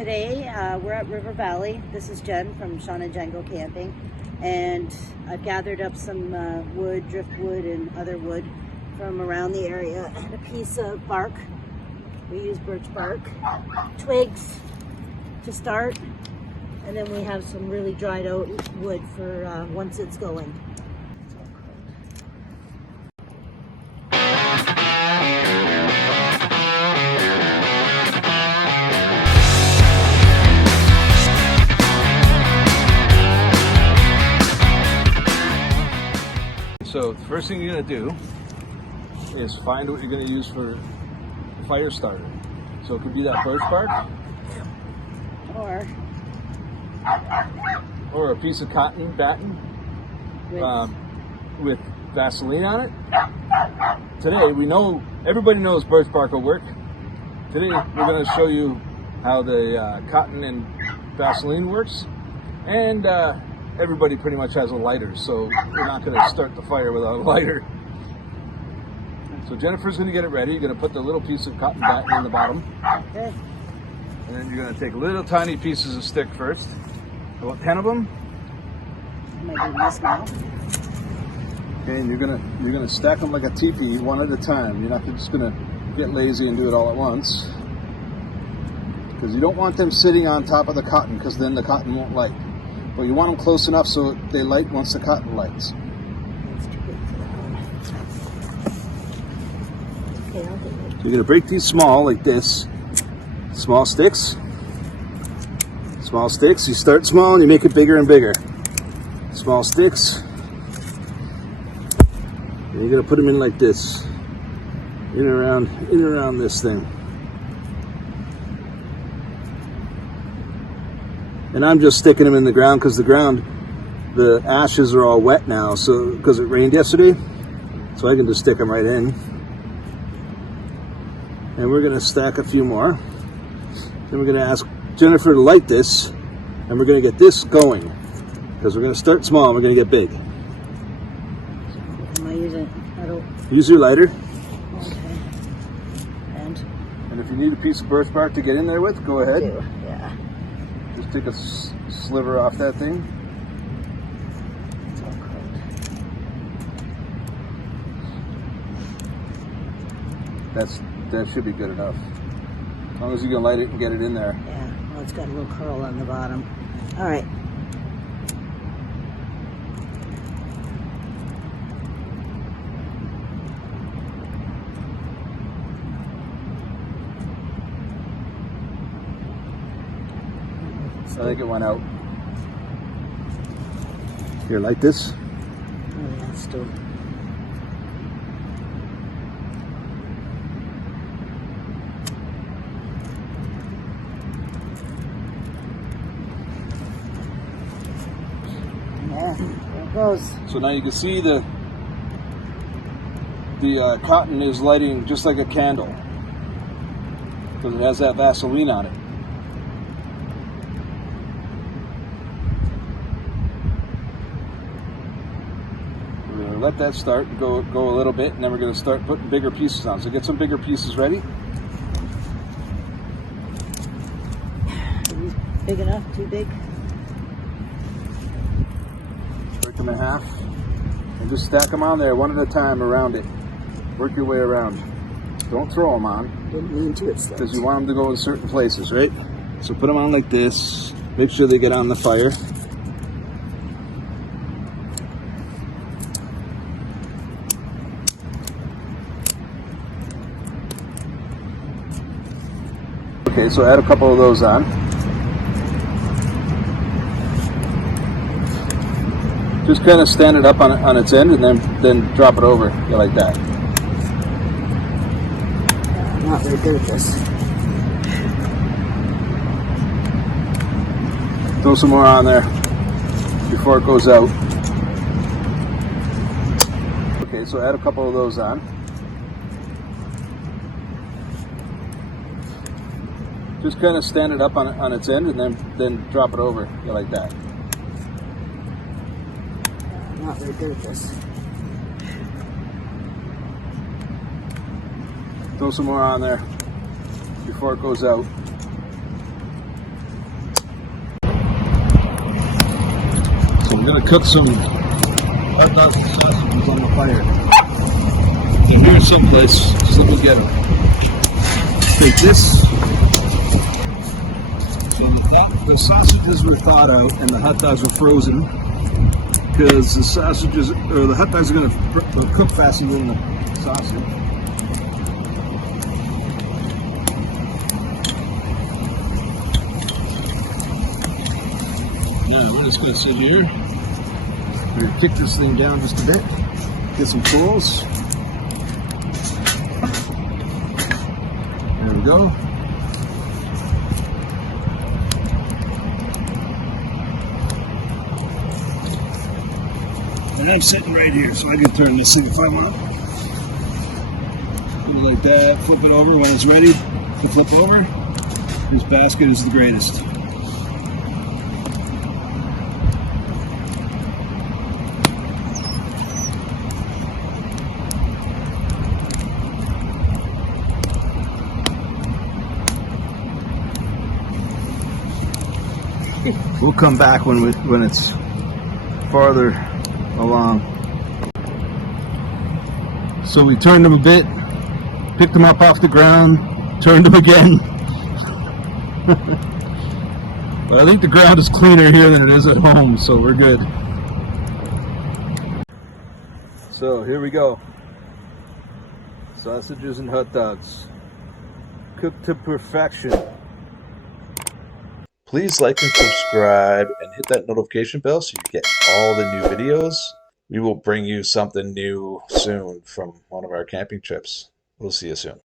Today we're at River Valley. This is Jen from Sean and Jen Go Camping, and I've gathered up some wood, driftwood and other wood from around the area, and a piece of bark. We use birch bark, twigs to start, and then we have some really dried out wood for once it's going. So the first thing you're going to do is find what you're going to use for a fire starter. So it could be that birch bark, or a piece of cotton batting with Vaseline on it. Today we know, everybody knows birch bark will work. Today we're going to show you how the cotton and Vaseline works, and everybody pretty much has a lighter, so we're not going to start the fire without a lighter. So Jennifer's going to get it ready. You're going to put the little piece of cotton batting in the bottom. Okay. And then you're going to take little tiny pieces of stick first. About 10 of them. I might do this now. Okay, and you're gonna stack them like a teepee, one at a time. You're not just going to get lazy and do it all at once, because you don't want them sitting on top of the cotton, because then the cotton won't light. But you want them close enough so they light once the cotton lights. Okay, I'll do it. So you're going to break these small, like this. Small sticks. Small sticks. You start small and you make it bigger and bigger. Small sticks. And you're going to put them in like this. In and around this thing. And I'm just sticking them in the ground because the ashes are all wet now, so because it rained yesterday, so I can just stick them right in. And we're going to stack a few more. Then we're going to ask Jennifer to light this, and we're going to get this going, because we're going to start small and we're going to get big. Am I using? I don't. Use your lighter. Okay. And if you need a piece of birch bark to get in there with, go ahead. Yeah. Just take a sliver off that thing. It's all cooked. That should be good enough. As long as you can light it and get it in there. Yeah. Well, it's got a little curl on the bottom. All right. I think it went out. Here, light this. Oh, yeah, it's still. Yeah, there it goes. So now you can see the cotton is lighting just like a candle, because it has that Vaseline on it. We're going to let that start and go a little bit, and then we're going to start putting bigger pieces on. So get some bigger pieces ready. Big enough? Too big? Break them in half and just stack them on there one at a time around it. Work your way around. Don't throw them on, Didn't mean to, it's because you want them to go in certain places, right? So put them on like this. Make sure they get on the fire. Okay, so add a couple of those on. Just kind of stand it up on its end, and then drop it over like that. I'm not very good at this. Throw some more on there before it goes out. Okay, so add a couple of those on. Just kind of stand it up on its end, and then drop it over like that. I'm not very good at this. Throw some more on there before it goes out. gonna cook some hot dogs and sausages on the fire. They're here someplace, so we'll get them. Take this. So the sausages were thawed out and the hot dogs were frozen because the sausages or the hot dogs are gonna cook faster than the sausage. Now we're just gonna sit here. We're gonna kick this thing down just a bit. Get some coals. There we go. And I'm sitting right here, so I can turn this thing if I want. Put it like that, flip it over when it's ready to flip over. This basket is the greatest. We'll come back when it's farther along. So we turned them a bit, picked them up off the ground, turned them again. But I think the ground is cleaner here than it is at home, so we're good. So here we go. Sausages and hot dogs. Cooked to perfection. Please like and subscribe and hit that notification bell so you get all the new videos. We will bring you something new soon from one of our camping trips. We'll see you soon.